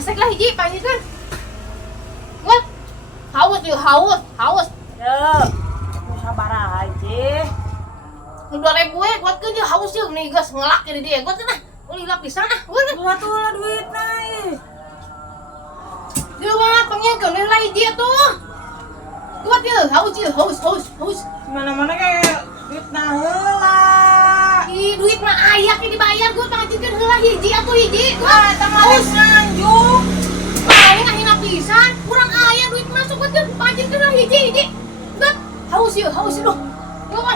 Esek lah hiji panggilkan. Wah, haus yuk, haus. Ya, sabar aja. Nu 2000 we, kuatkeun yeuh haus yeuh nih geus ngelak di dieu. Kuatkeun ah. Uli lap pisan ah. Buat ulah duit naik. Dia mah panggilkeun lah hiji atuh. Kuat yeuh, haus. Mana-mana kayak duit nah heula. Ih, duit mah aya ke dibayar gua pangajikeun heula hiji atuh hiji. Wah, eta mah geus nganjuk. Paling anjing pisan, kurang aya duit masuk kuatkeun pangajikeun heula hiji. Gua haus yeuh duh. Gua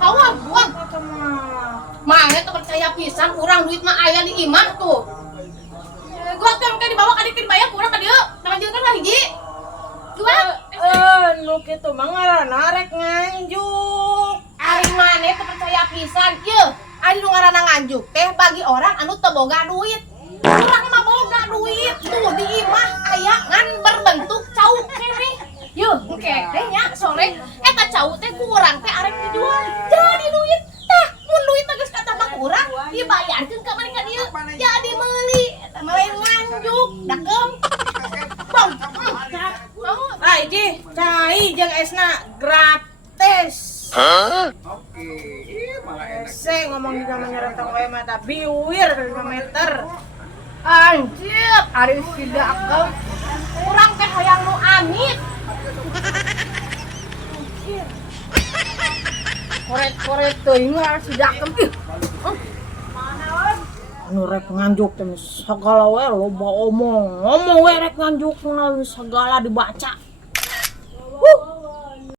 haus, buang. Eta mah. Mangnya tuh percaya pisan, kurang duit mah aya di imah tuh. Gua kan dibawa ka dibayar kurang ka dieu. Pangajikeun lah hiji. Gua Nu kitu mah ngaranna rek nganjuk. ari maneh teu percaya pisan kieu. Ari nu ngaranna nganjuk teh bagi orang anu teu boga duit. Urang mah boga duit. Tuh di imah aya ngan berbentuk cau keneh. Yeuh, engke teh nya sore eta cau teh kurang teh arek dijual. Jadi duit. Tah, mun duit mah geus katamah kurang, dibayarkeun ka maneh ka dieu. Jadi meuli eta mah lain nganjuk. Dakeum. Bong. Ah, iki cai jeung esna gratis. Oke, malah enak. Saya ngomong di namanya rentang wae mata biwir 5 meter. Anjir, ari si dakeum. Urang teh hoyang nu amit. Koret-koret teuing mah si dakeum ih. Nu rek nganjuk teh segala wae loba omong we rek nganjuk segala dibaca.